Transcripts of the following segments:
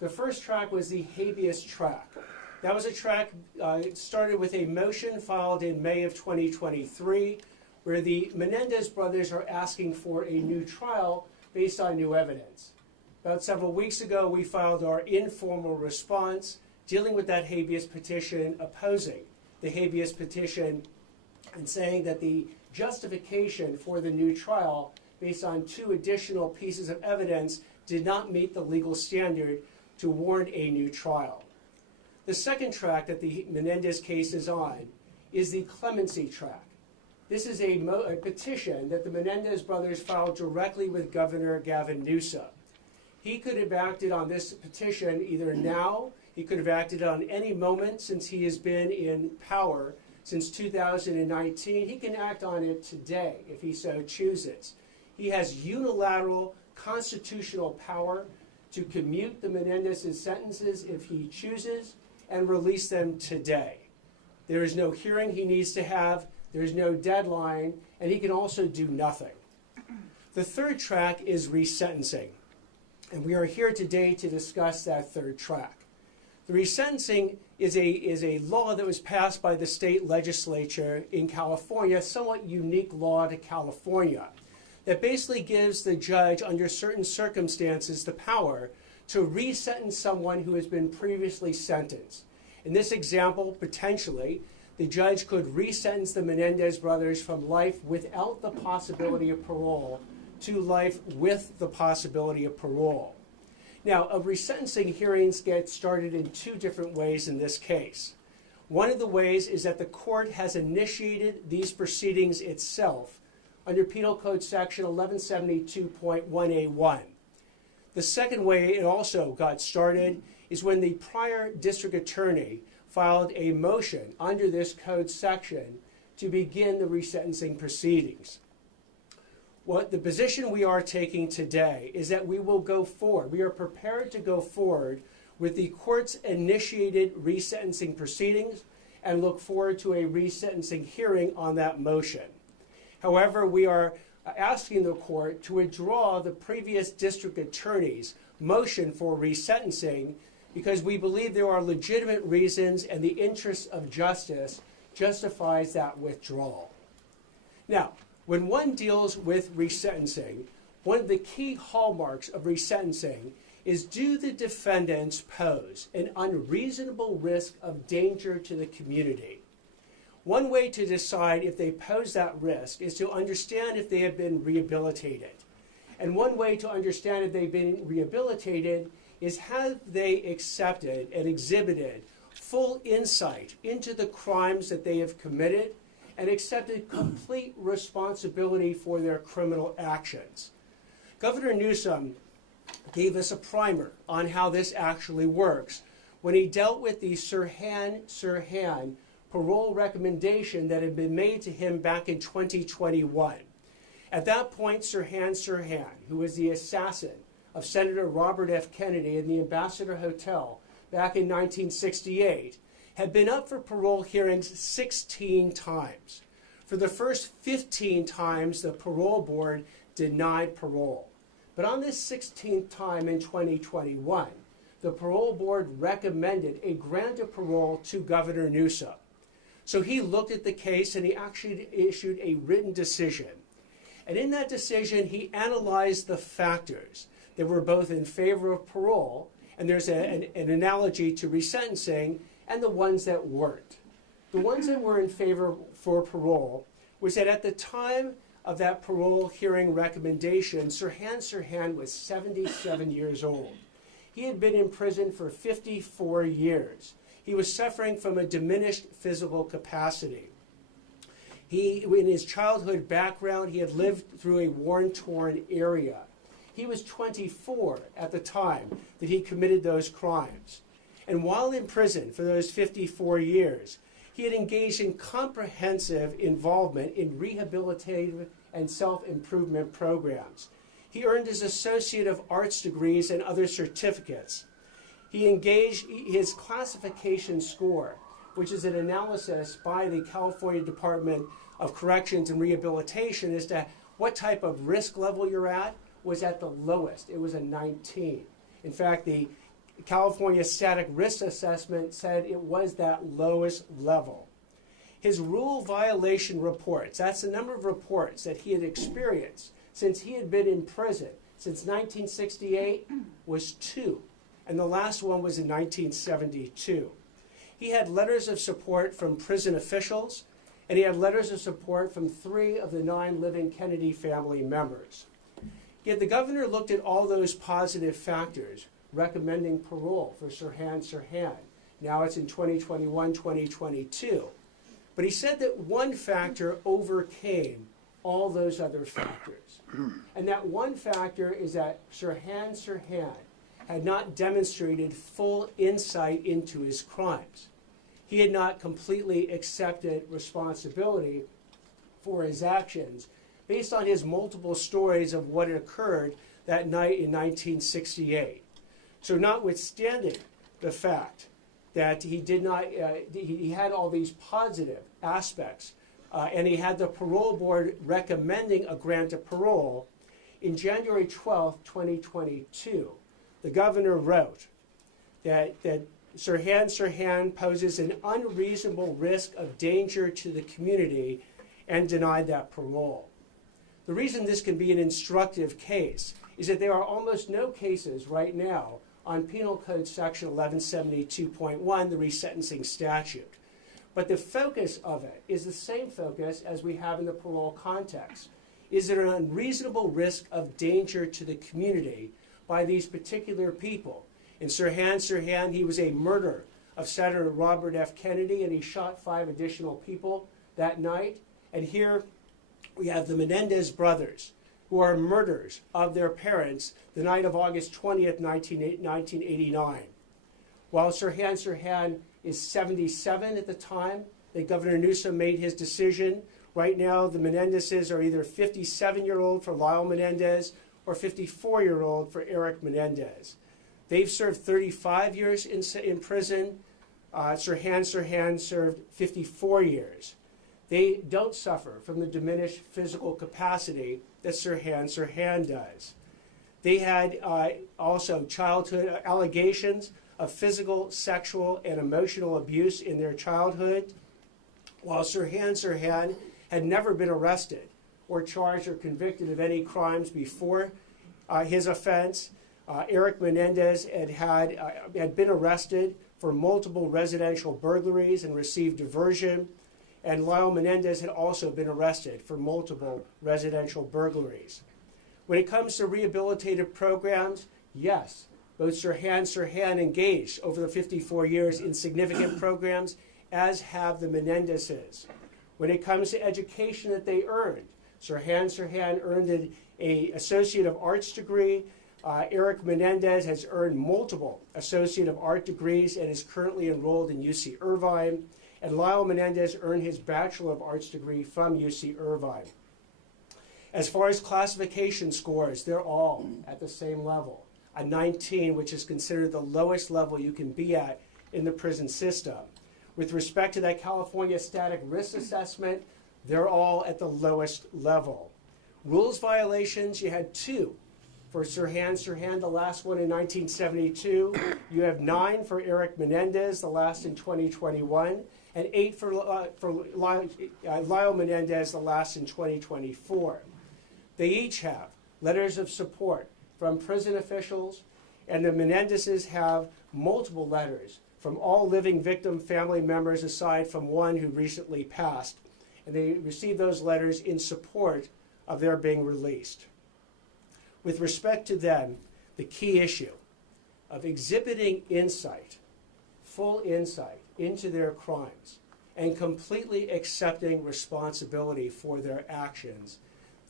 The first track was the habeas track. That was a track started with a motion filed in May of 2023 where the Menendez brothers are asking for a new trial based on new evidence. About several weeks ago, we filed our informal response dealing with that habeas petition, opposing the habeas petition and saying that the justification for the new trial based on 2 additional pieces of evidence did not meet the legal standard to warrant a new trial. The second track that the Menendez case is on is the clemency track. This is a petition that the Menendez brothers filed directly with Governor Gavin Newsom. He could have acted on this petition either now, he could have acted on any moment since he has been in power since 2019. He can act on it today if he so chooses. He has unilateral constitutional power to commute the Menendez's sentences if he chooses and release them today. There is no hearing he needs to have, there is no deadline, and he can also do nothing. The third track is resentencing, and we are here today to discuss that third track. The resentencing is a law that was passed by the state legislature in California, a somewhat unique law to California, that basically gives the judge, under certain circumstances, the power to resentence someone who has been previously sentenced. In this example, potentially, the judge could resentence the Menendez brothers from life without the possibility of parole to life with the possibility of parole. Now, resentencing hearings get started in 2 different ways in this case. One of the ways is that the court has initiated these proceedings itself under Penal Code Section 1172.1A1. The second way it also got started is when the prior district attorney filed a motion under this code section to begin the resentencing proceedings. What the position we are taking today is that we will go forward. We are prepared to go forward with the court's initiated resentencing proceedings and look forward to a resentencing hearing on that motion. However, we are asking the court to withdraw the previous district attorney's motion for resentencing because we believe there are legitimate reasons and the interest of justice justifies that withdrawal. Now, when one deals with resentencing, one of the key hallmarks of resentencing is, do the defendants pose an unreasonable risk of danger to the community? One way to decide if they pose that risk is to understand if they have been rehabilitated. And one way to understand if they've been rehabilitated is, have they accepted and exhibited full insight into the crimes that they have committed and accepted complete responsibility for their criminal actions. Governor Newsom gave us a primer on how this actually works when he dealt with the Sirhan parole recommendation that had been made to him back in 2021. At that point, Sirhan, who was the assassin of Senator Robert F. Kennedy in the Ambassador Hotel back in 1968, had been up for parole hearings 16 times. For the first 15 times, the parole board denied parole. But on this 16th time in 2021, the parole board recommended a grant of parole to Governor Newsom. So he looked at the case and he actually issued a written decision. And in that decision, he analyzed the factors that were both in favor of parole, and there's an analogy to resentencing, and the ones that weren't. The ones that were in favor for parole was that at the time of that parole hearing recommendation, Sirhan was 77 years old. He had been in prison for 54 years. He was suffering from a diminished physical capacity. In his childhood background, he had lived through a war-torn area. He was 24 at the time that he committed those crimes. And while in prison for those 54 years, he had engaged in comprehensive involvement in rehabilitative and self-improvement programs. He earned his Associate of Arts degrees and other certificates. He engaged his classification score, which is an analysis by the California Department of Corrections and Rehabilitation as to what type of risk level you're at, was at the lowest. It was a 19. In fact, the California Static Risk Assessment said it was that lowest level. His rule violation reports, that's the number of reports that he had experienced since he had been in prison since 1968, was 2. And the last one was in 1972. He had letters of support from prison officials, and he had letters of support from 3 of the 9 living Kennedy family members. Yet the governor looked at all those positive factors, recommending parole for Sirhan Sirhan. Now it's in 2021, 2022. But he said that one factor overcame all those other factors. And that one factor is that Sirhan Sirhan had not demonstrated full insight into his crimes. He had not completely accepted responsibility for his actions based on his multiple stories of what had occurred that night in 1968. So notwithstanding the fact that he did not, he had all these positive aspects, and he had the parole board recommending a grant of parole, in January 12, 2022, the governor wrote that Sirhan Sirhan poses an unreasonable risk of danger to the community and denied that parole. The reason this can be an instructive case is that there are almost no cases right now on Penal Code Section 1172.1, the resentencing statute. But the focus of it is the same focus as we have in the parole context. Is there an unreasonable risk of danger to the community by these particular people? In Sirhan Sirhan, he was a murderer of Senator Robert F. Kennedy, and he shot 5 additional people that night. And here we have the Menendez brothers, who are murderers of their parents the night of August 20th, 1989. While Sirhan Sirhan is 77 at the time that Governor Newsom made his decision, right now the Menendezes are either 57-year-old for Lyle Menendez or 54-year-old for Eric Menendez. They've served 35 years in prison. Sirhan Sirhan served 54 years. They don't suffer from the diminished physical capacity that Sirhan Sirhan does. They had also childhood allegations of physical, sexual, and emotional abuse in their childhood, while Sirhan Sirhan had never been arrested or charged or convicted of any crimes before his offense. Eric Menendez had been arrested for multiple residential burglaries and received diversion, and Lyle Menendez had also been arrested for multiple residential burglaries. When it comes to rehabilitative programs, yes, both Sirhan Sirhan engaged over the 54 years in significant programs, as have the Menendezes. When it comes to education that they earned, Sirhan Sirhan earned an Associate of Arts degree. Eric Menendez has earned multiple Associate of Art degrees and is currently enrolled in UC Irvine. And Lyle Menendez earned his Bachelor of Arts degree from UC Irvine. As far as classification scores, they're all at the same level, a 19, which is considered the lowest level you can be at in the prison system. With respect to that California Static Risk Assessment, they're all at the lowest level. Rules violations, you had 2 for Sirhan Sirhan, the last one in 1972. You have 9 for Eric Menendez, the last in 2021, and 8 for Lyle Menendez, the last in 2024. They each have letters of support from prison officials, and the Menendezes have multiple letters from all living victim family members aside from one who recently passed. And they received those letters in support of their being released. With respect to them, the key issue of exhibiting insight, full insight into their crimes, and completely accepting responsibility for their actions,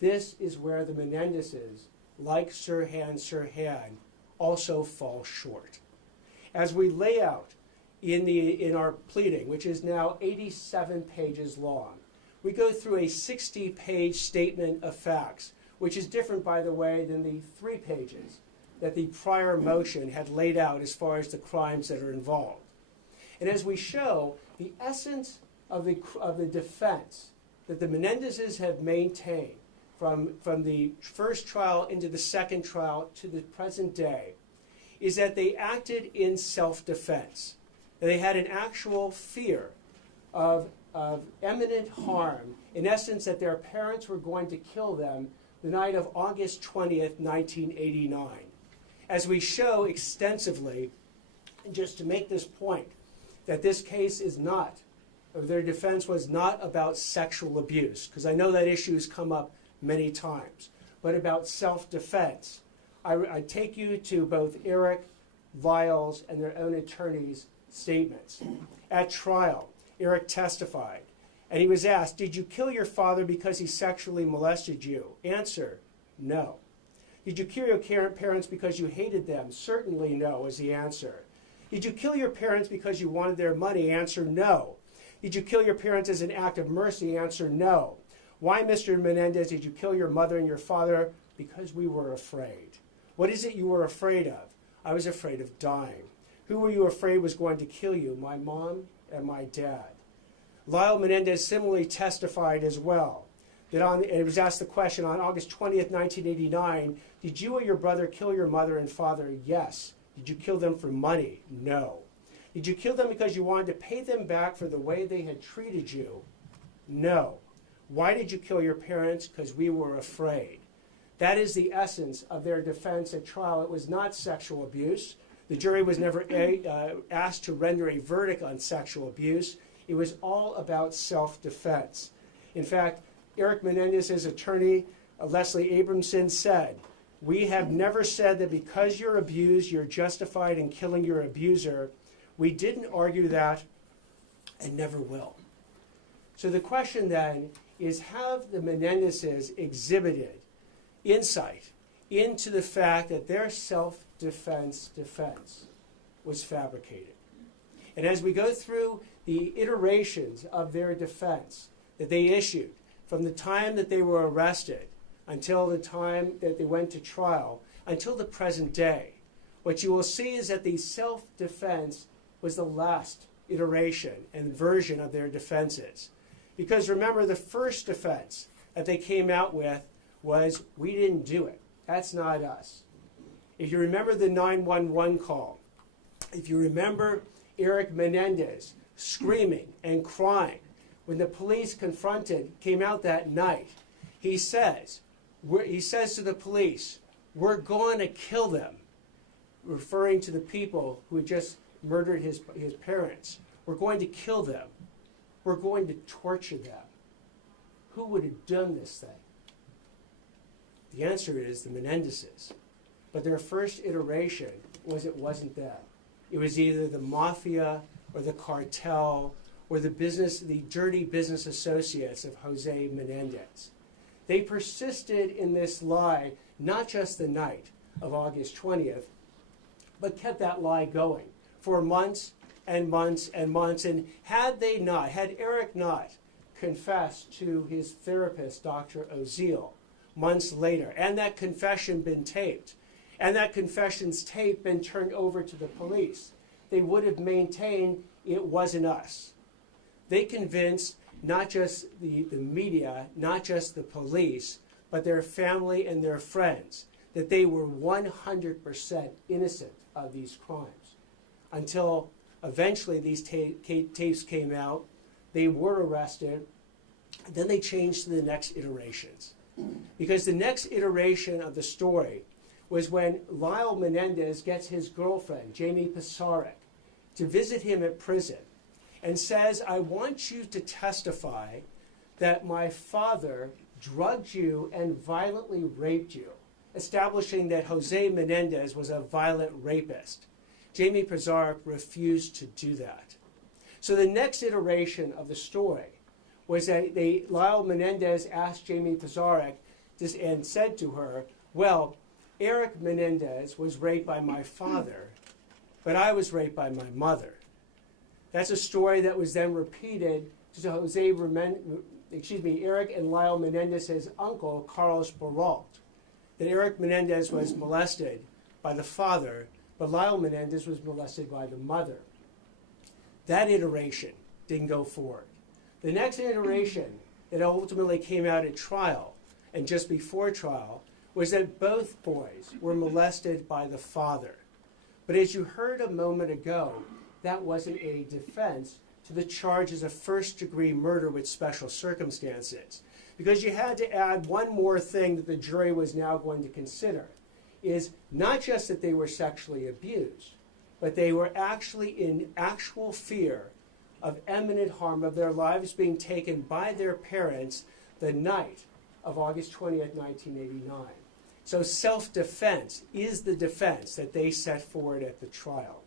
this is where the Menendezes, like Sirhan Sirhan, also fall short. As we lay out in our pleading, which is now 87 pages long, we go through a 60-page statement of facts, which is different, by the way, than the 3 pages that the prior motion had laid out as far as the crimes that are involved. And as we show, the essence of the defense that the Menendezes have maintained from the first trial into the second trial to the present day is that they acted in self-defense. They had an actual fear of imminent harm, in essence that their parents were going to kill them the night of August 20th, 1989. As we show extensively, and just to make this point, that this case is not, or their defense was not about sexual abuse, because I know that issue has come up many times, but about self-defense. I take you to both Eric, Lyle's, and their own attorneys' statements. At trial, Eric testified, and he was asked, "Did you kill your father because he sexually molested you?" Answer, no. "Did you kill your parents because you hated them?" Certainly no, was the answer. "Did you kill your parents because you wanted their money?" Answer, no. "Did you kill your parents as an act of mercy?" Answer, no. "Why, Mr. Menendez, did you kill your mother and your father?" "Because we were afraid." "What is it you were afraid of?" "I was afraid of dying." "Who were you afraid was going to kill you?" "My mom and my dad." Lyle Menendez similarly testified as well. And it was asked the question, on August 20th, 1989, "Did you or your brother kill your mother and father?" "Yes." "Did you kill them for money?" "No." "Did you kill them because you wanted to pay them back for the way they had treated you?" "No." "Why did you kill your parents?" "Because we were afraid." That is the essence of their defense at trial. It was not sexual abuse. The jury was never asked to render a verdict on sexual abuse. It was all about self-defense. In fact, Eric Menendez's attorney, Leslie Abramson, said, "We have never said that because you're abused, you're justified in killing your abuser. We didn't argue that and never will." So the question then is, have the Menendezes exhibited insight into the fact that their self-defense defense was fabricated? And as we go through the iterations of their defense that they issued from the time that they were arrested until the time that they went to trial, until the present day, what you will see is that the self-defense was the last iteration and version of their defenses. Because remember, the first defense that they came out with was, "We didn't do it. That's not us." If you remember the 911 call, if you remember Eric Menendez screaming and crying when the police came out that night, he says to the police, "We're going to kill them," referring to the people who had just murdered his parents. "We're going to kill them. We're going to torture them." Who would have done this thing? The answer is the Menendezes. But their first iteration was it wasn't them. It was either the mafia or the cartel or the dirty business associates of Jose Menendez. They persisted in this lie not just the night of August 20th, but kept that lie going for months and months and months. And had Eric not confessed to his therapist, Dr. Oziel, months later, and that confession been taped, and that confession's tape been turned over to the police, they would have maintained it wasn't us. They convinced not just the media, not just the police, but their family and their friends that they were 100% innocent of these crimes. Until eventually these tapes came out, they were arrested, and then they changed to the next iterations. Because the next iteration of the story was when Lyle Menendez gets his girlfriend, Jamie Pisarek, to visit him at prison and says, "I want you to testify that my father drugged you and violently raped you," establishing that Jose Menendez was a violent rapist. Jamie Pisarek refused to do that. So the next iteration of the story was that Lyle Menendez asked Jamie Pisarek and said to her, "Well, Eric Menendez was raped by my father, but I was raped by my mother." That's a story that was then repeated to Eric and Lyle Menendez's uncle, Carlos Baralt, that Eric Menendez was molested by the father, but Lyle Menendez was molested by the mother. That iteration didn't go forward. The next iteration that ultimately came out at trial, and just before trial, was that both boys were molested by the father. But as you heard a moment ago, that wasn't a defense to the charges of first-degree murder with special circumstances. Because you had to add one more thing that the jury was now going to consider, is not just that they were sexually abused, but they were actually in actual fear of imminent harm, of their lives being taken by their parents the night of August 20th, 1989. So self-defense is the defense that they set forward at the trial.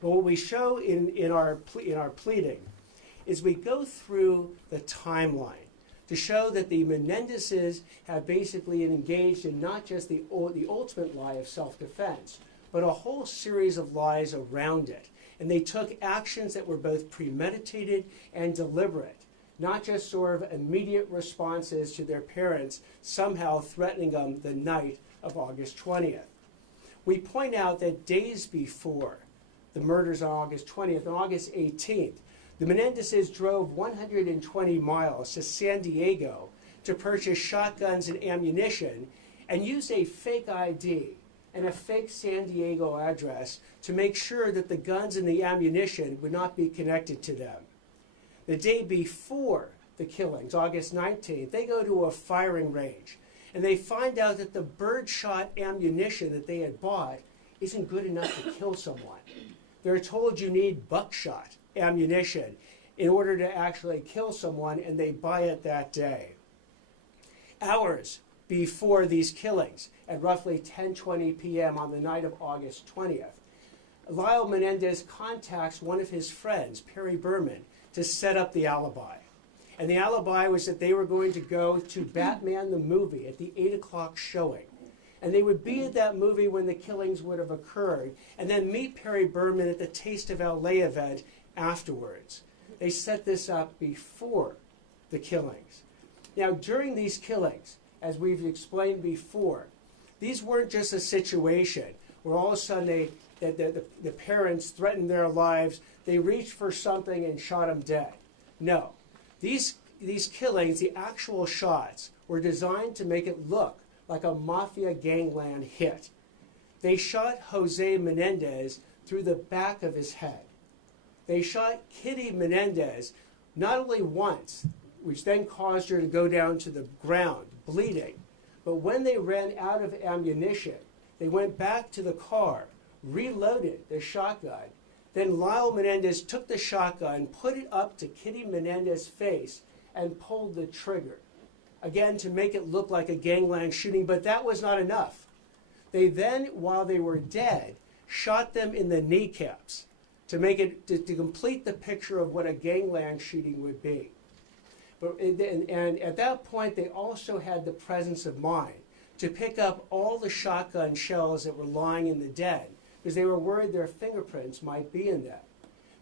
But what we show in our pleading is we go through the timeline to show that the Menendezes have basically engaged in not just the ultimate lie of self-defense, but a whole series of lies around it. And they took actions that were both premeditated and deliberate, not just sort of immediate responses to their parents somehow threatening them the night of August 20th. We point out that days before the murders on August 20th, on August 18th, the Menendezes drove 120 miles to San Diego to purchase shotguns and ammunition and used a fake ID and a fake San Diego address to make sure that the guns and the ammunition would not be connected to them. The day before the killings, August 19th, they go to a firing range and they find out that the birdshot ammunition that they had bought isn't good enough to kill someone. They're told you need buckshot ammunition in order to actually kill someone, and they buy it that day. Hours before these killings, at roughly 10:20 p.m. on the night of August 20th, Lyle Menendez contacts one of his friends, Perry Berman, to set up the alibi. And the alibi was that they were going to go to Batman the movie at the 8 o'clock showing. And they would be at that movie when the killings would have occurred, and then meet Perry Berman at the Taste of LA event afterwards. They set this up before the killings. Now, during these killings, as we've explained before, these weren't just a situation where all of a sudden the parents threatened their lives, they reached for something and shot them dead. No. These killings, the actual shots, were designed to make it look like a mafia gangland hit. They shot Jose Menendez through the back of his head. They shot Kitty Menendez not only once, which then caused her to go down to the ground, bleeding, but when they ran out of ammunition, they went back to the car, reloaded the shotgun. Then Lyle Menendez took the shotgun, put it up to Kitty Menendez's face, and pulled the trigger. Again, to make it look like a gangland shooting, but that was not enough. They then, while they were dead, shot them in the kneecaps to make it to complete the picture of what a gangland shooting would be. And at that point, they also had the presence of mind to pick up all the shotgun shells that were lying in the den, because they were worried their fingerprints might be in them.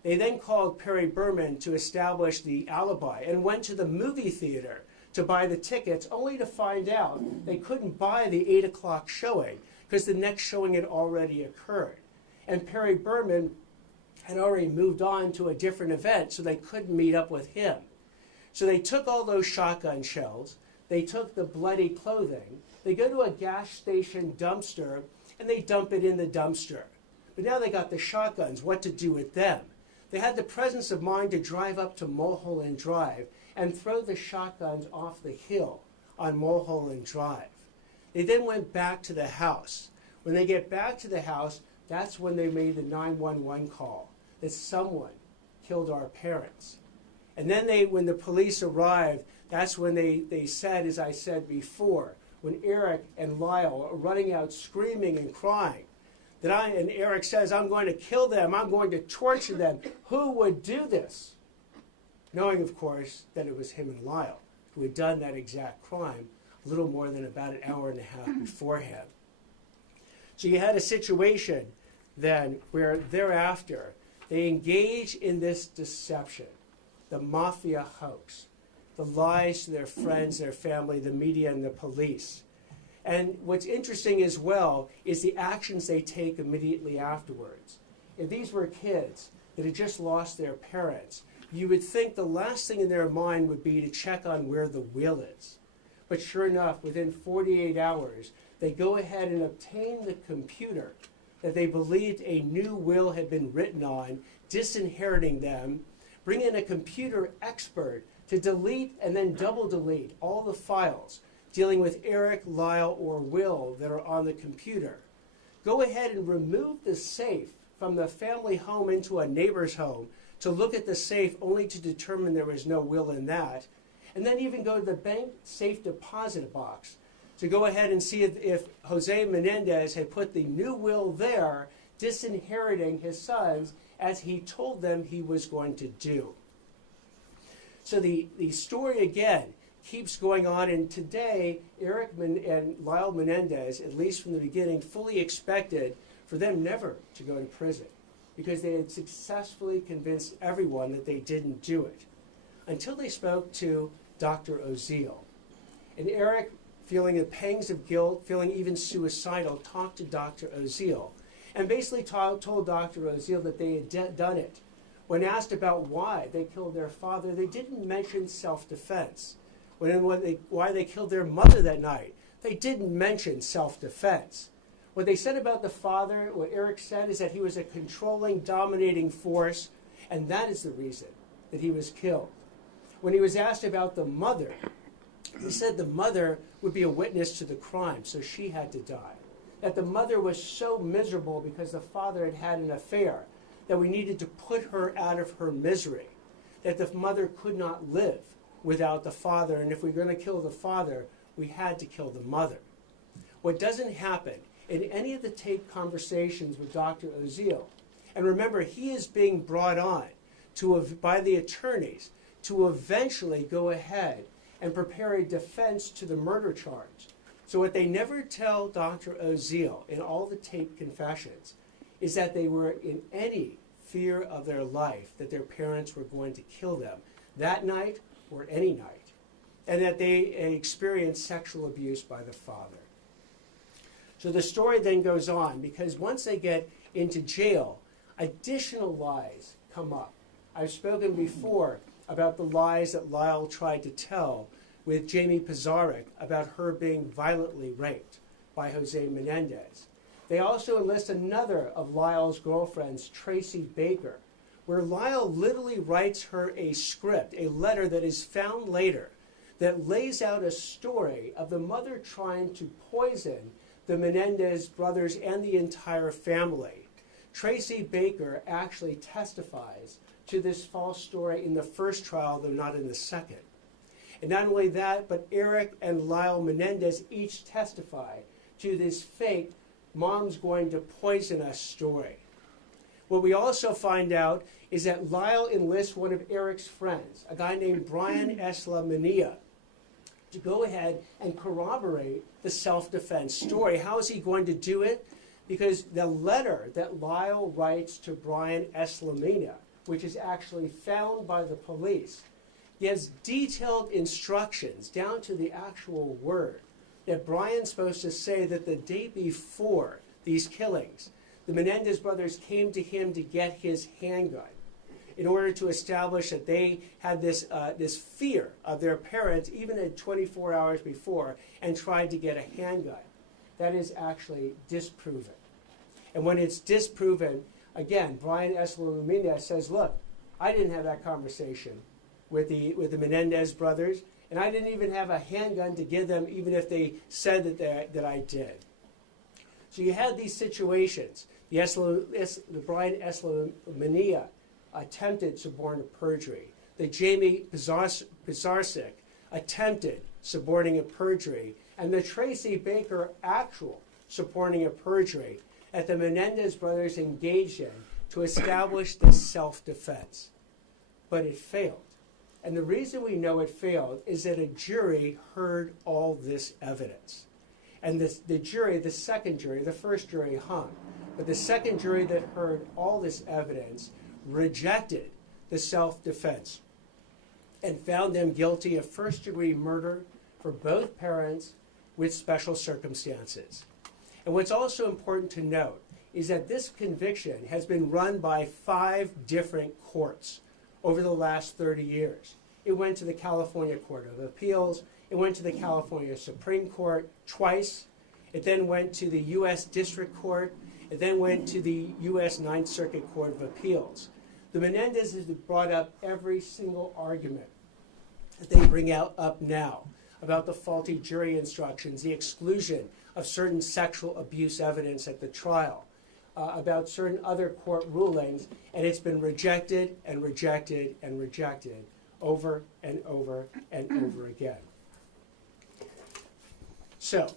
They then called Perry Berman to establish the alibi and went to the movie theater to buy the tickets, only to find out they couldn't buy the 8 o'clock showing because the next showing had already occurred. And Perry Berman had already moved on to a different event, so they couldn't meet up with him. So they took all those shotgun shells, they took the bloody clothing, they go to a gas station dumpster, and they dump it in the dumpster. But now they got the shotguns, what to do with them? They had the presence of mind to drive up to Mulholland Drive and throw the shotguns off the hill on Mulholland Drive. They then went back to the house. When they get back to the house, that's when they made the 911 call that someone killed our parents. And then when the police arrived, that's when they said, as I said before, when Eric and Lyle are running out screaming and crying, and Eric says, "I'm going to kill them, I'm going to torture them." Who would do this? Knowing, of course, that it was him and Lyle who had done that exact crime a little more than about an hour and a half beforehand. So you had a situation then where thereafter they engage in this deception, the mafia hoax, the lies to their friends, their family, the media, and the police. And what's interesting as well is the actions they take immediately afterwards. If these were kids that had just lost their parents, you would think the last thing in their mind would be to check on where the will is. But sure enough, within 48 hours, they go ahead and obtain the computer that they believed a new will had been written on, disinheriting them, bring in a computer expert to delete and then double delete all the files dealing with Eric, Lyle, or Will that are on the computer. Go ahead and remove the safe from the family home into a neighbor's home to look at the safe only to determine there was no will in that. And then even go to the bank safe deposit box to go ahead and see if Jose Menendez had put the new will there, disinheriting his sons as he told them he was going to do. So the story again keeps going on, and today Eric and Lyle Menendez, at least from the beginning, fully expected for them never to go to prison because they had successfully convinced everyone that they didn't do it until they spoke to Dr. Oziel. And Eric, feeling the pangs of guilt, feeling even suicidal, talked to Dr. Oziel and basically told Dr. Oziel that they had done it. When asked about why they killed their father, they didn't mention self-defense. Why they killed their mother that night, they didn't mention self-defense. What they said about the father, what Eric said, is that he was a controlling, dominating force, and that is the reason that he was killed. When he was asked about the mother, he said the mother would be a witness to the crime, so she had to die. That the mother was so miserable because the father had had an affair that we needed to put her out of her misery. That the mother could not live without the father, and if we were going to kill the father, we had to kill the mother. What doesn't happen in any of the tape conversations with Dr. Oziel, and remember, he is being brought on by the attorneys to eventually go ahead and prepare a defense to the murder charge. So what they never tell Dr. Oziel in all the tape confessions is that they were in any fear of their life that their parents were going to kill them that night or any night, and that they experienced sexual abuse by the father. So the story then goes on, because once they get into jail, additional lies come up. I've spoken before about the lies that Lyle tried to tell with Jamie Pizarnik about her being violently raped by Jose Menendez. They also enlist another of Lyle's girlfriends, Tracy Baker, where Lyle literally writes her a script, a letter that is found later, that lays out a story of the mother trying to poison the Menendez brothers and the entire family. Tracy Baker actually testifies to this false story in the first trial, though not in the second. And not only that, but Eric and Lyle Menendez each testify to this fake mom's going to poison us story. What we also find out is that Lyle enlists one of Eric's friends, a guy named Brian Eslamania, to go ahead and corroborate the self-defense story. How is he going to do it? Because the letter that Lyle writes to Brian Eslamania, which is actually found by the police, gives detailed instructions down to the actual word that Brian's supposed to say that the day before these killings, the Menendez brothers came to him to get his handgun in order to establish that they had this fear of their parents even at 24 hours before and tried to get a handgun. That is actually disproven. And when it's disproven, again, Brian Eslamania says, look, I didn't have that conversation with the Menendez brothers, and I didn't even have a handgun to give them even if they said that I did. So you had these situations. The Brian Eslamania attempted suborn to perjury. The Jamie Pizarnik attempted suborning a perjury. And the Tracy Baker actual suborning a perjury that the Menendez brothers engaged in to establish this self-defense. But it failed. And the reason we know it failed is that a jury heard all this evidence. And the jury, the second jury, the first jury hung. But the second jury that heard all this evidence rejected the self-defense and found them guilty of first-degree murder for both parents with special circumstances. And what's also important to note is that this conviction has been run by 5 different courts over the last 30 years. It went to the California Court of Appeals. It went to the California Supreme Court twice. It then went to the U.S. District Court. It then went to the U.S. Ninth Circuit Court of Appeals. The Menendezes have brought up every single argument that they bring up now about the faulty jury instructions, the exclusion of certain sexual abuse evidence at the trial, about certain other court rulings, and it's been rejected and rejected and rejected over and over and over again. So,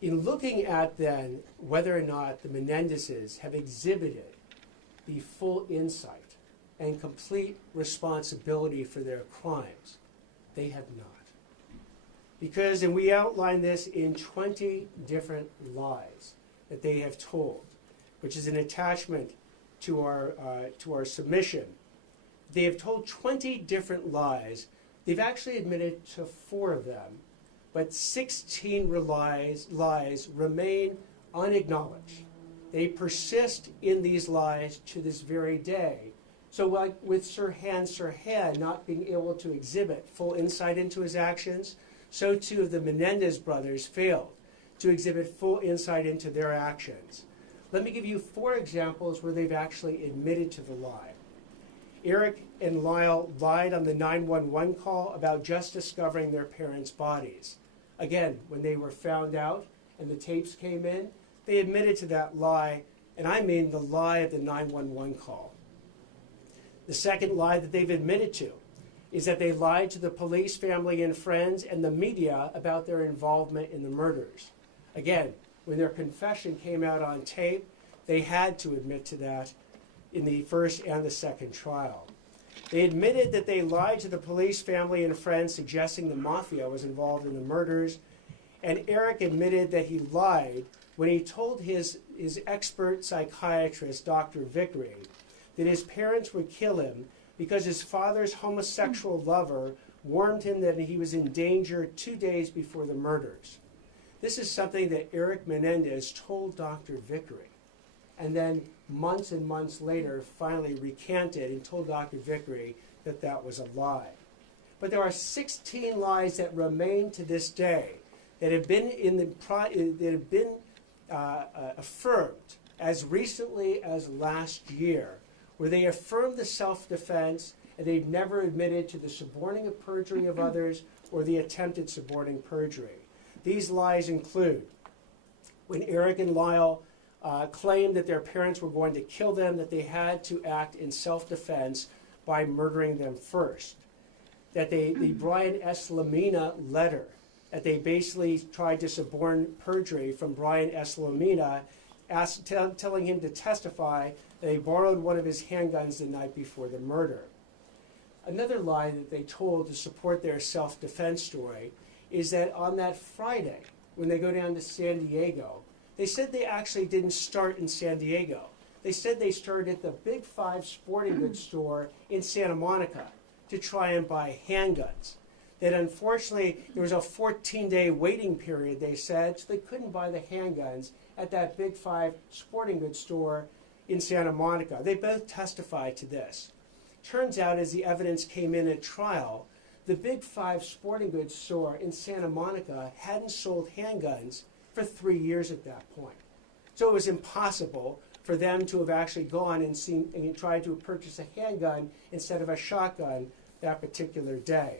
in looking at then whether or not the Menendezes have exhibited the full insight and complete responsibility for their crimes, they have not. Because, and we outline this in 20 different lies that they have told, which is an attachment to our submission. They have told 20 different lies. They've actually admitted to 4 of them, but 16 lies remain unacknowledged. They persist in these lies to this very day. So like with Sirhan not being able to exhibit full insight into his actions, so too have the Menendez brothers failed to exhibit full insight into their actions. Let me give you 4 examples where they've actually admitted to the lie. Eric and Lyle lied on the 911 call about just discovering their parents' bodies. Again, when they were found out and the tapes came in, they admitted to that lie, and I mean the lie of the 911 call. The second lie that they've admitted to is that they lied to the police, family, and friends and the media about their involvement in the murders. Again, when their confession came out on tape, they had to admit to that in the first and the second trial. They admitted that they lied to the police, family, and friends, suggesting the mafia was involved in the murders. And Eric admitted that he lied when he told his expert psychiatrist, Dr. Vickery, that his parents would kill him because his father's homosexual lover warned him that he was in danger 2 days before the murders. This is something that Eric Menendez told Dr. Vickery, and then months and months later finally recanted and told Dr. Vickery that that was a lie. But there are 16 lies that remain to this day that have been affirmed as recently as last year, where they affirmed the self-defense and they've never admitted to the suborning of perjury of others or the attempted suborning perjury. These lies include when Eric and Lyle claimed that their parents were going to kill them, that they had to act in self-defense by murdering them first. That the Brian S. Lamina letter, that they basically tried to suborn perjury from Brian S. Lamina, telling him to testify that they borrowed one of his handguns the night before the murder. Another lie that they told to support their self-defense story is that on that Friday, when they go down to San Diego, they said they actually didn't start in San Diego. They said they started at the Big 5 sporting goods store in Santa Monica to try and buy handguns. That unfortunately, there was a 14-day waiting period, they said, so they couldn't buy the handguns at that Big 5 sporting goods store in Santa Monica. They both testified to this. Turns out, as the evidence came in at trial, the Big 5 sporting goods store in Santa Monica hadn't sold handguns for 3 years at that point. So it was impossible for them to have actually gone and tried to purchase a handgun instead of a shotgun that particular day.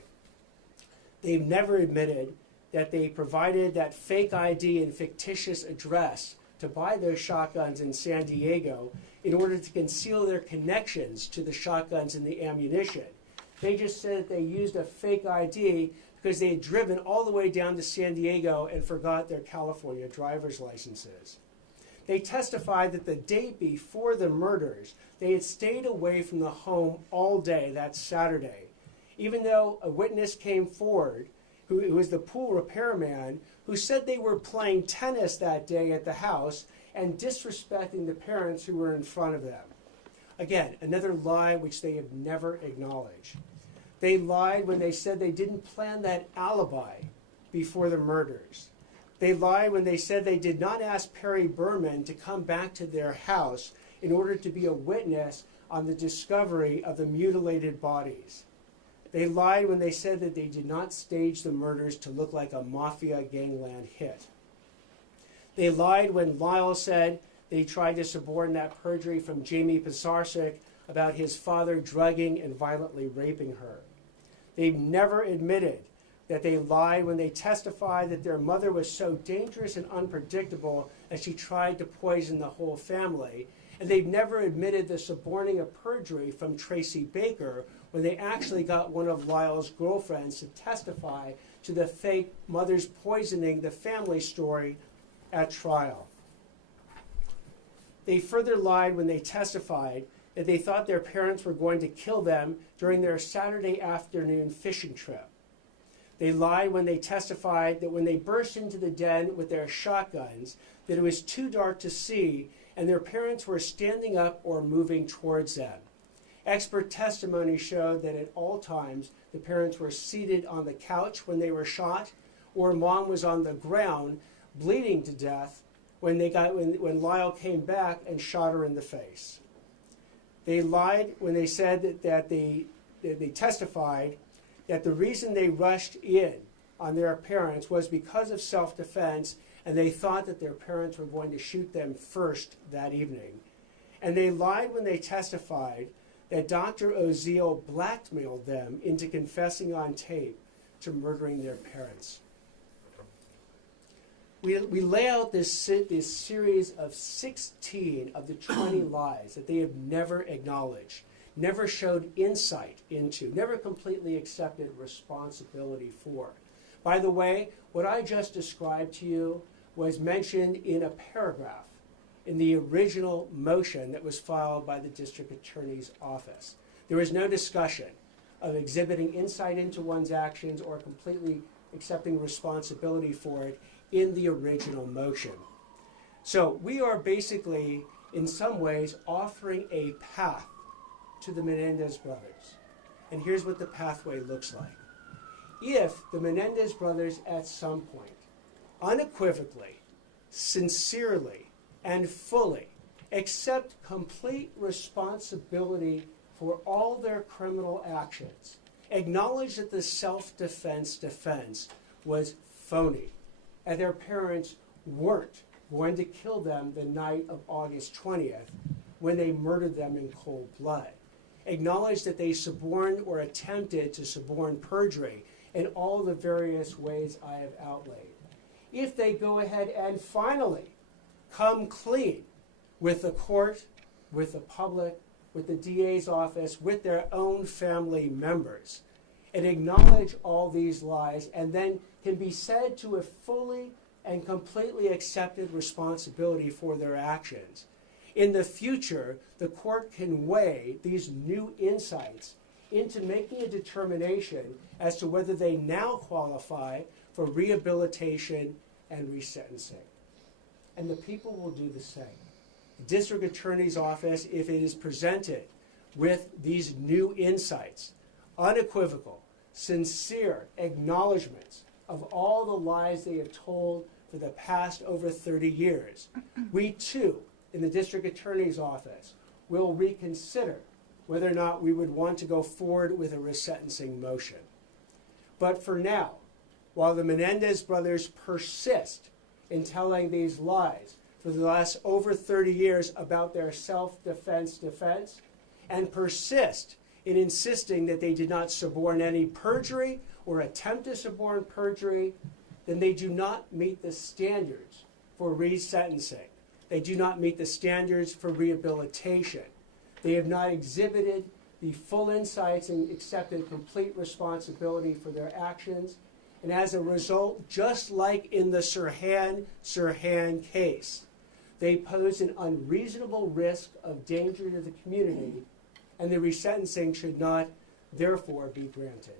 They've never admitted that they provided that fake ID and fictitious address to buy those shotguns in San Diego in order to conceal their connections to the shotguns and the ammunition. They just said that they used a fake ID because they had driven all the way down to San Diego and forgot their California driver's licenses. They testified that the day before the murders, they had stayed away from the home all day that Saturday, even though a witness came forward, who was the pool repairman, who said they were playing tennis that day at the house and disrespecting the parents who were in front of them. Again, another lie which they have never acknowledged. They lied when they said they didn't plan that alibi before the murders. They lied when they said they did not ask Perry Berman to come back to their house in order to be a witness on the discovery of the mutilated bodies. They lied when they said that they did not stage the murders to look like a mafia gangland hit. They lied when Lyle said they tried to suborn that perjury from Jamie Pisarcik about his father drugging and violently raping her. They've never admitted that they lied when they testified that their mother was so dangerous and unpredictable that she tried to poison the whole family. And they've never admitted the suborning of perjury from Tracy Baker when they actually got one of Lyle's girlfriends to testify to the fake mother's poisoning the family story at trial. They further lied when they testified that they thought their parents were going to kill them during their Saturday afternoon fishing trip. They lied when they testified that when they burst into the den with their shotguns, that it was too dark to see and their parents were standing up or moving towards them. Expert testimony showed that at all times the parents were seated on the couch when they were shot, or mom was on the ground bleeding to death when Lyle came back and shot her in the face. They lied when they said that they testified that the reason they rushed in on their parents was because of self-defense, and they thought that their parents were going to shoot them first that evening. And they lied when they testified that Dr. Oziel blackmailed them into confessing on tape to murdering their parents. We lay out this series of 16 of the 20 lies that they have never acknowledged, never showed insight into, never completely accepted responsibility for. By the way, what I just described to you was mentioned in a paragraph in the original motion that was filed by the district attorney's office. There was no discussion of exhibiting insight into one's actions or completely accepting responsibility for it in the original motion. So we are basically, in some ways, offering a path to the Menendez brothers. And here's what the pathway looks like. If the Menendez brothers at some point, unequivocally, sincerely, and fully accept complete responsibility for all their criminal actions, acknowledge that the self-defense defense was phony, and their parents weren't going to kill them the night of August 20th when they murdered them in cold blood, acknowledge that they suborned or attempted to suborn perjury in all the various ways I have outlaid. If they go ahead and finally come clean with the court, with the public, with the DA's office, with their own family members, and acknowledge all these lies, and then can be said to have fully and completely accepted responsibility for their actions. In the future, the court can weigh these new insights into making a determination as to whether they now qualify for rehabilitation and resentencing. And the people will do the same. The district attorney's office, if it is presented with these new insights, unequivocal, sincere acknowledgments of all the lies they have told for the past over 30 years, we too, in the district attorney's office, will reconsider whether or not we would want to go forward with a resentencing motion. But for now, while the Menendez brothers persist in telling these lies for the last over 30 years about their self-defense defense, and persist in insisting that they did not suborn any perjury or attempt to suborn perjury, then they do not meet the standards for resentencing. They do not meet the standards for rehabilitation. They have not exhibited the full insights and accepted complete responsibility for their actions. And as a result, just like in the Sirhan case, they pose an unreasonable risk of danger to the community, and the resentencing should not, therefore, be granted.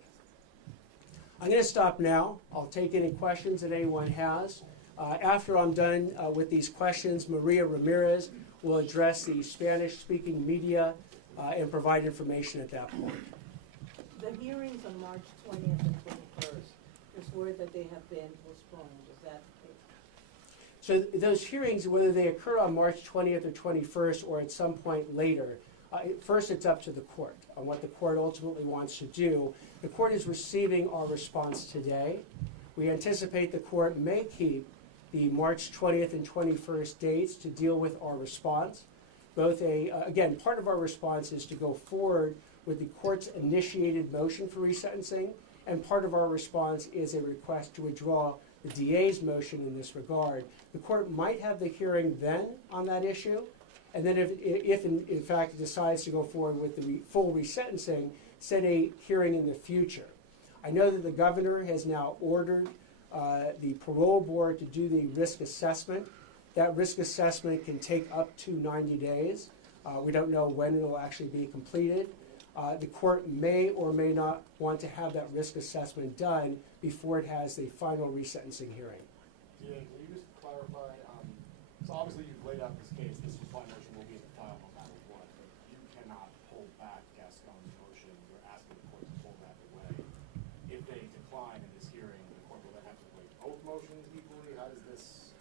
I'm going to stop now. I'll take any questions that anyone has. After I'm done with these questions, Maria Ramirez will address the Spanish-speaking media and provide information at that point. The hearings on March 20th and 21st, there's word that they have been postponed. Is that the case? So those hearings, whether they occur on March 20th or 21st or at some point later, first it's up to the court on what the court ultimately wants to do. The court is receiving our response today. We anticipate the court may keep the March 20th and 21st dates to deal with our response. Both again, part of our response is to go forward with the court's initiated motion for resentencing, and part of our response is a request to withdraw the DA's motion in this regard. The court might have the hearing then on that issue, and then if in fact it decides to go forward with the full resentencing, set a hearing in the future. I know that the governor has now ordered the parole board to do the risk assessment. That risk assessment can take up to 90 days. We don't know when it will actually be completed. The court may or may not want to have that risk assessment done before it has the final resentencing hearing. Yeah, can you just clarify, so obviously you've laid out this case, this supply motion will be in the file no matter what, but you cannot pull back Gascon's motion, you're asking the court to pull that away. If they decline in this hearing, the court will then have to weigh both motions equally? How does this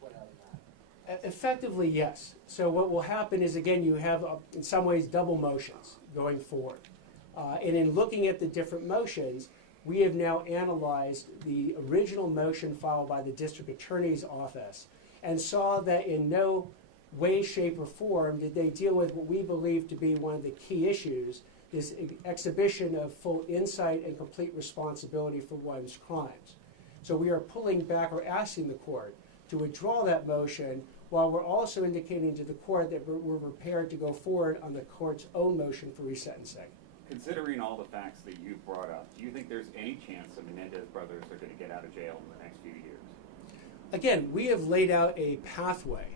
play out in that? Effectively, yes. So what will happen is, again, you have, in some ways, double motions going forward. And in looking at the different motions, we have now analyzed the original motion filed by the district attorney's office and saw that in no way, shape, or form did they deal with what we believe to be one of the key issues, this exhibition of full insight and complete responsibility for one's crimes. So we are pulling back or asking the court to withdraw that motion, while we're also indicating to the court that we're prepared to go forward on the court's own motion for resentencing. Considering all the facts that you've brought up, do you think there's any chance the Menendez brothers are going to get out of jail in the next few years? Again, we have laid out a pathway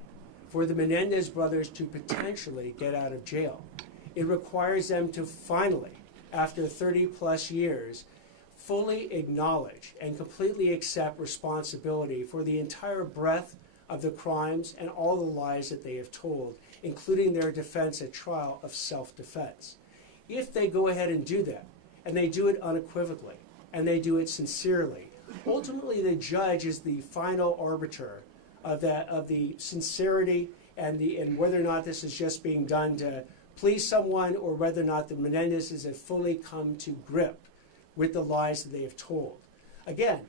for the Menendez brothers to potentially get out of jail. It requires them to finally, after 30+ years, fully acknowledge and completely accept responsibility for the entire breadth of the crimes and all the lies that they have told, including their defense at trial of self-defense. If they go ahead and do that, and they do it unequivocally, and they do it sincerely, ultimately the judge is the final arbiter of the sincerity and whether or not this is just being done to please someone, or whether or not the Menendezes have fully come to grip with the lies that they have told. Again,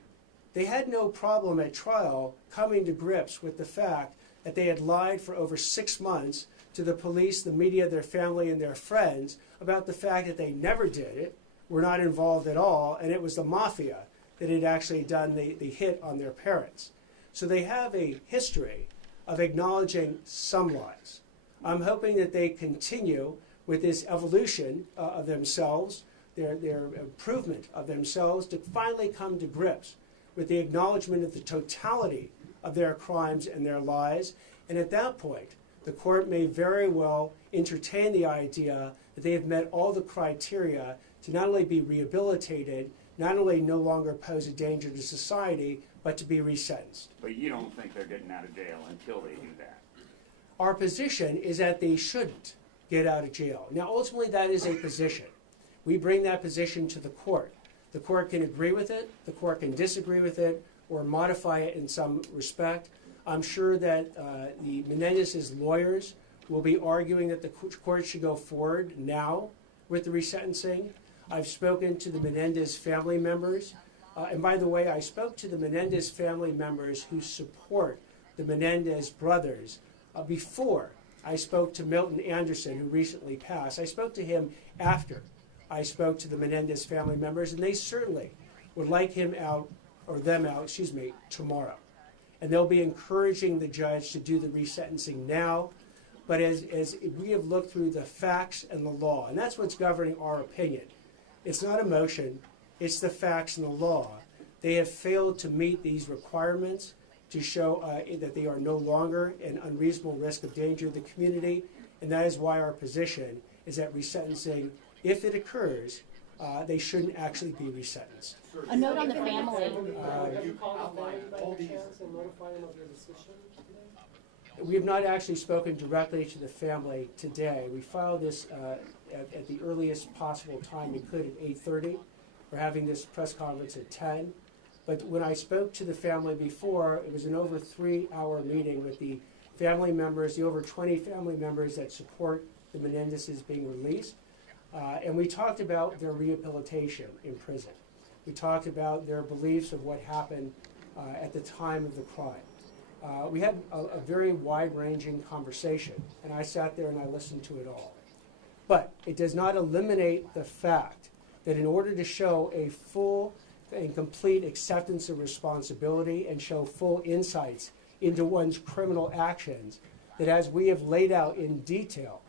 they had no problem at trial coming to grips with the fact that they had lied for over 6 months to the police, the media, their family, and their friends about the fact that they never did it, were not involved at all, and it was the mafia that had actually done the hit on their parents. So they have a history of acknowledging some lies. I'm hoping that they continue with this evolution of themselves, their improvement of themselves, to finally come to grips with the acknowledgement of the totality of their crimes and their lies. And at that point, the court may very well entertain the idea that they have met all the criteria to not only be rehabilitated, not only no longer pose a danger to society, but to be resentenced. But you don't think they're getting out of jail until they do that? Our position is that they shouldn't get out of jail. Now, ultimately, that is a position. We bring that position to the court. The court can agree with it, the court can disagree with it, or modify it in some respect. I'm sure that the Menendez's lawyers will be arguing that the court should go forward now with the resentencing. I've spoken to the Menendez family members. And by the way, I spoke to the Menendez family members who support the Menendez brothers before I spoke to Milton Anderson, who recently passed. I spoke to him after I spoke to the Menendez family members, and they certainly would like him out, or them out, tomorrow. And they'll be encouraging the judge to do the resentencing now. But as we have looked through the facts and the law, and that's what's governing our opinion. It's not emotion, it's the facts and the law. They have failed to meet these requirements to show that they are no longer an unreasonable risk of danger to the community, and that is why our position is that resentencing, if it occurs, they shouldn't actually be resentenced. A note on the family. Have you outlined all these? And notify them of your decision today? We have not actually spoken directly to the family today. We filed this at the earliest possible time we could at 8:30. We're having this press conference at 10. But when I spoke to the family before, it was an over 3-hour meeting with the family members, the over 20 family members that support the Menendezes being released. And we talked about their rehabilitation in prison. We talked about their beliefs of what happened at the time of the crime. We had a very wide-ranging conversation, and I sat there and I listened to it all. But it does not eliminate the fact that in order to show a full and complete acceptance of responsibility and show full insights into one's criminal actions, that as we have laid out in detail,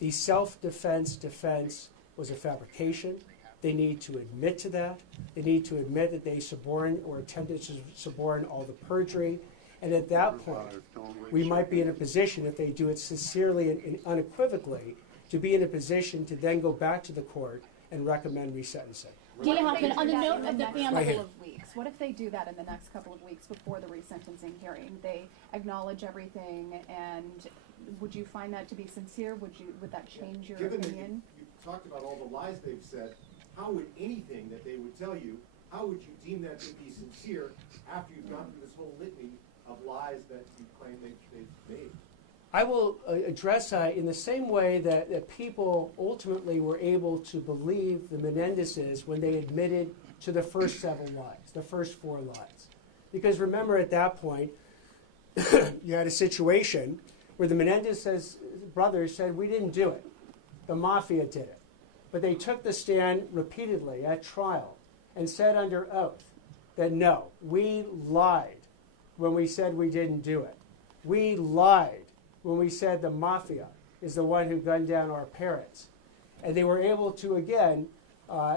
the self-defense defense was a fabrication. They need to admit to that. They need to admit that they suborned or attempted to suborn all the perjury. And at that point, we might be in a position, if they do it sincerely and unequivocally, to be in a position to then go back to the court and recommend resentencing. Dean Hochman, on the note of the family, Right here. couple of weeks, what if they do that in the next couple of weeks before the resentencing hearing? They acknowledge everything, and would you find that to be sincere? Would that change your Given that opinion? you talked about all the lies they've said, how would anything that they would tell you, how would you deem that to be sincere after you've gone through this whole litany of lies that you claim they've made? I will address that in the same way that people ultimately were able to believe the Menendezes when they admitted to the first 7 lies, the first 4 lies. Because remember, at that point, you had a situation where the Menendez brothers said, we didn't do it. The mafia did it. But they took the stand repeatedly at trial and said under oath that no, we lied when we said we didn't do it. We lied when we said the mafia is the one who gunned down our parents. And they were able to, again,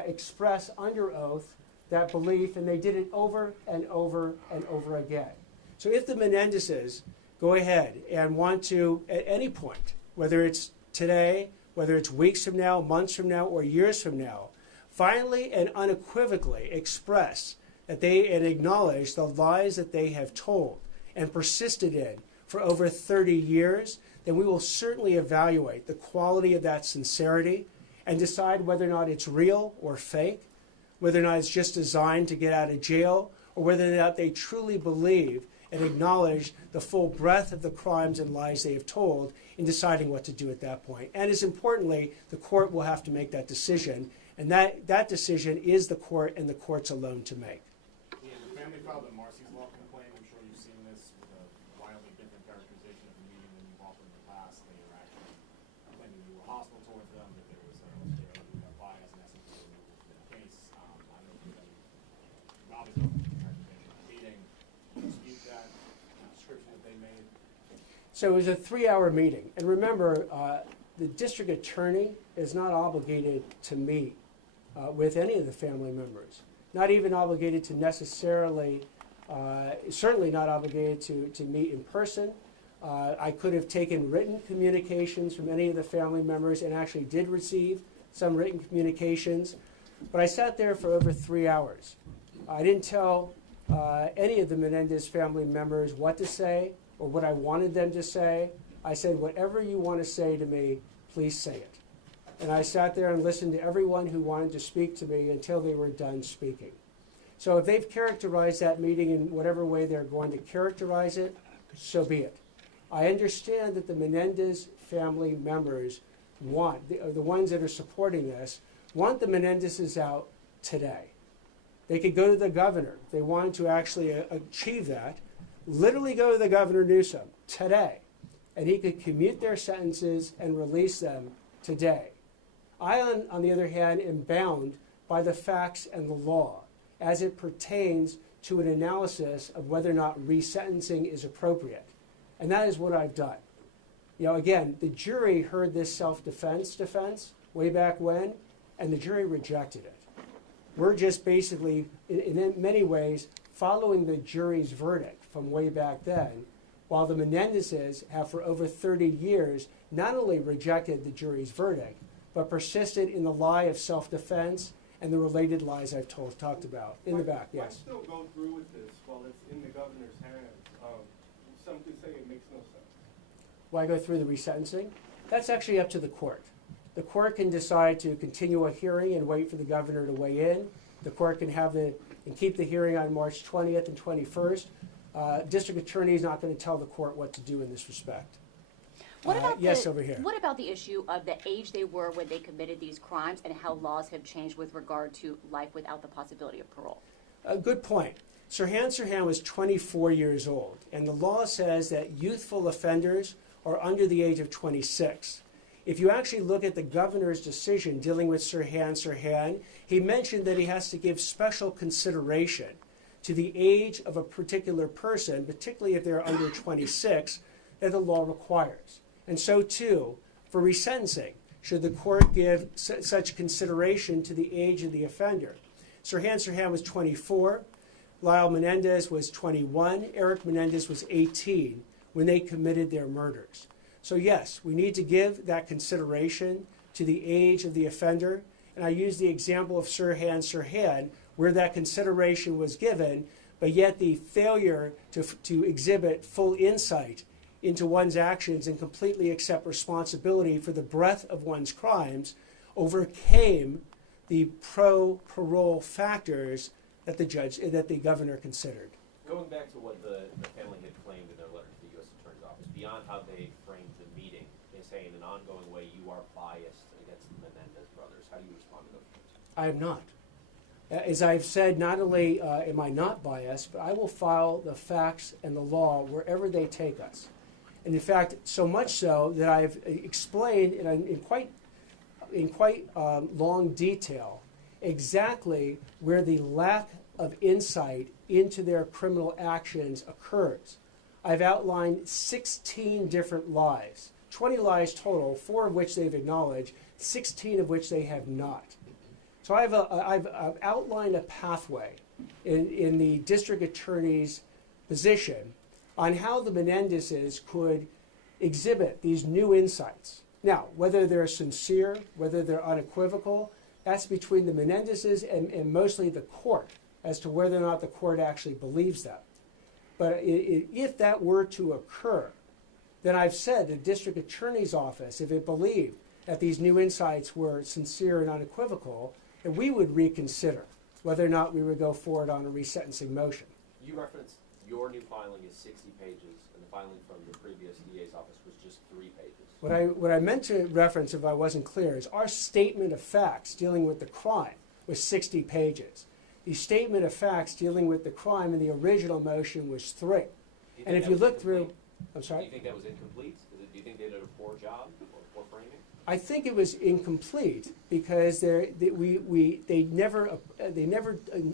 express under oath that belief, and they did it over and over and over again. So if the Menendezes go ahead and want to, at any point, whether it's today, whether it's weeks from now, months from now, or years from now, finally and unequivocally express that they and acknowledge the lies that they have told and persisted in for over 30 years, then we will certainly evaluate the quality of that sincerity and decide whether or not it's real or fake, whether or not it's just designed to get out of jail, or whether or not they truly believe and acknowledge the full breadth of the crimes and lies they have told in deciding what to do at that point. And as importantly, the court will have to make that decision, and that decision is the court and the courts alone to make. Yeah, the family filed a Marcy's Law complaint. I'm sure you've seen this with a wildly different characterization of the meeting than you've offered in the past. They were actually claiming you were hostile towards them, that there was a bias in essence to the case. I don't know if you have any knowledge of the characterization of the meeting. Can you speak that description that they made? So it was a 3-hour meeting. And remember, the district attorney is not obligated to meet with any of the family members. Not even obligated to necessarily, certainly not obligated to meet in person. I could have taken written communications from any of the family members and actually did receive some written communications. But I sat there for over 3 hours. I didn't tell any of the Menendez family members what to say or what I wanted them to say. I said, whatever you want to say to me, please say it. And I sat there and listened to everyone who wanted to speak to me until they were done speaking. So if they've characterized that meeting in whatever way they're going to characterize it, so be it. I understand that the Menendez family members want, the ones that are supporting this, want the Menendezes out today. They could go to the governor if they wanted to actually achieve that, literally go to the Governor Newsom today, and he could commute their sentences and release them today. I, on the other hand, am bound by the facts and the law as it pertains to an analysis of whether or not resentencing is appropriate. And that is what I've done. You know, again, the jury heard this self-defense defense way back when, and the jury rejected it. We're just basically, in many ways, following the jury's verdict from way back then, while the Menendezes have for over 30 years not only rejected the jury's verdict, but persisted in the lie of self-defense and the related lies I've talked about. In the back, yes. Why still go through with this while it's in the governor's hands? Some could say it makes no sense. Why go through the resentencing? That's actually up to the court. The court can decide to continue a hearing and wait for the governor to weigh in. The court can have and keep the hearing on March 20th and 21st. District attorney is not going to tell the court what to do in this respect. What about yes, over here. What about the issue of the age they were when they committed these crimes and how laws have changed with regard to life without the possibility of parole? Good point. Sirhan was 24 years old, and the law says that youthful offenders are under the age of 26. If you actually look at the governor's decision dealing with Sirhan, he mentioned that he has to give special consideration to the age of a particular person, particularly if they're under 26, that the law requires. And so too, for resentencing, should the court give such consideration to the age of the offender. Sirhan was 24, Lyle Menendez was 21, Eric Menendez was 18 when they committed their murders. So yes, we need to give that consideration to the age of the offender. And I use the example of Sirhan, where that consideration was given, but yet the failure to exhibit full insight into one's actions and completely accept responsibility for the breadth of one's crimes overcame the pro-parole factors that the governor considered. Going back to what the family had claimed in their letter to the U.S. Attorney's Office, beyond how they framed the meeting, they say in an ongoing way you are biased against the Menendez brothers. How do you respond to those things? I am not. As I've said, not only am I not biased, but I will file the facts and the law wherever they take us. And in fact, so much so that I've explained in quite long detail exactly where the lack of insight into their criminal actions occurs. I've outlined 16 different lies, 20 lies total, 4 of which they've acknowledged, 16 of which they have not. So I've outlined a pathway in the district attorney's position on how the Menendezes could exhibit these new insights. Now, whether they're sincere, whether they're unequivocal, that's between the Menendezes and mostly the court as to whether or not the court actually believes them. But if that were to occur, then I've said the district attorney's office, if it believed that these new insights were sincere and unequivocal, that we would reconsider whether or not we would go forward on a resentencing motion. You referenced your new filing is 60 pages, and the filing from the previous DA's office was just 3 pages. What I meant to reference, if I wasn't clear, is our statement of facts dealing with the crime was 60 pages. The statement of facts dealing with the crime in the original motion was 3. And if you look through, I'm sorry? Do you think that was incomplete? Do you think they did a poor job or poor framing? I think it was incomplete because they never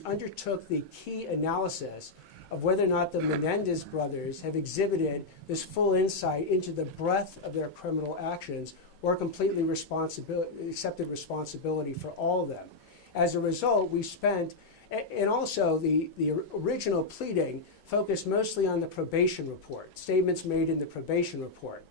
undertook the key analysis of whether or not the Menendez brothers have exhibited this full insight into the breadth of their criminal actions or completely accepted responsibility for all of them. As a result, we spent, and also the original pleading focused mostly on the probation report, statements made in the probation report.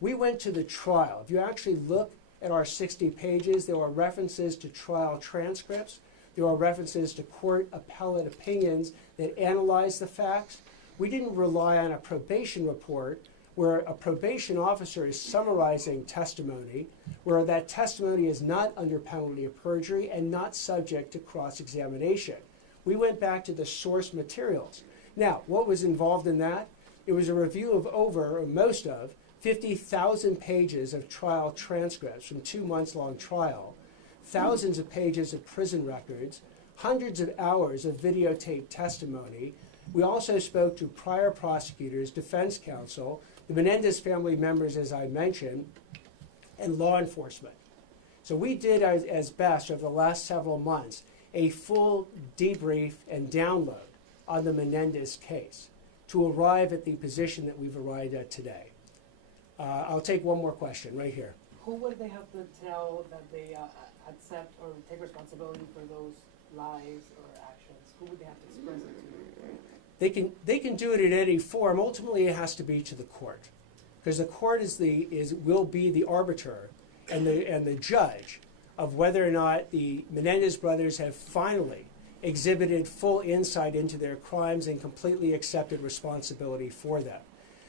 We went to the trial. If you actually look at our 60 pages, there are references to trial transcripts. There are references to court appellate opinions that analyze the facts. We didn't rely on a probation report where a probation officer is summarizing testimony, where that testimony is not under penalty of perjury and not subject to cross-examination. We went back to the source materials. Now, what was involved in that? It was a review of most of, 50,000 pages of trial transcripts from 2 months-long trial, thousands of pages of prison records, hundreds of hours of videotaped testimony. We also spoke to prior prosecutors, defense counsel, the Menendez family members, as I mentioned, and law enforcement. So we did as best over the last several months a full debrief and download on the Menendez case to arrive at the position that we've arrived at today. I'll take one more question right here. Who would they have to tell that they accept or take responsibility for those lies or actions? Who would they have to express it to? They can do it in any form. Ultimately, it has to be to the court, because the court will be the arbiter and the judge of whether or not the Menendez brothers have finally exhibited full insight into their crimes and completely accepted responsibility for them.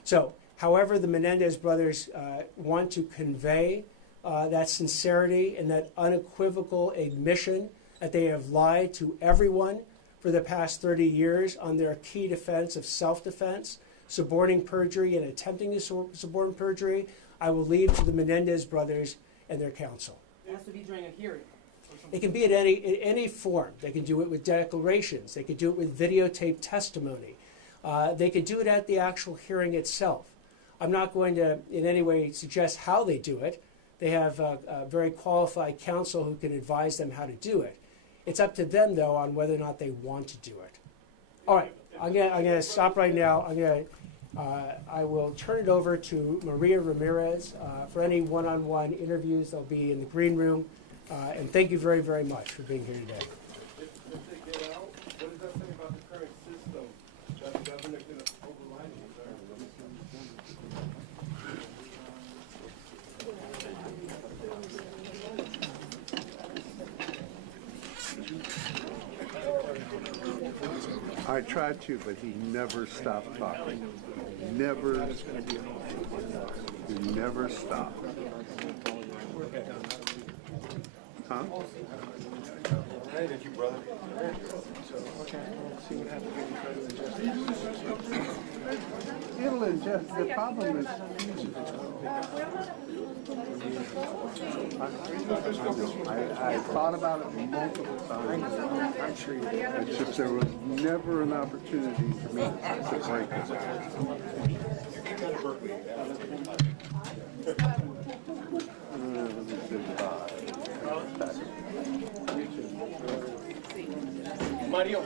So, however the Menendez brothers want to convey that sincerity and that unequivocal admission that they have lied to everyone for the past 30 years on their key defense of self-defense, suborning perjury, and attempting to suborn perjury, I will leave to the Menendez brothers and their counsel. It has to be during a hearing or It can be in any form. They can do it with declarations. They can do it with videotaped testimony. They can do it at the actual hearing itself. I'm not going to in any way suggest how they do it. They have a very qualified counsel who can advise them how to do it. It's up to them, though, on whether or not they want to do it. All right, I'm gonna stop right now. I will turn it over to Maria Ramirez for any one-on-one interviews. They'll be in the green room. And thank you very, very much for being here today. If they get out, what does that say about the current system that the governor can override these? I tried to, but he never stopped talking. Never stopped. Huh? Thank you, brother. It'll ingest. The problem is, I thought about it multiple times. It's just there was never an opportunity for me to break it. Let me say goodbye. Mario.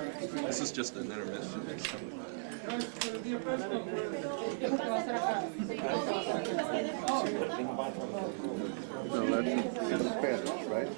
This is just an intermission. No, that's in Spanish, right?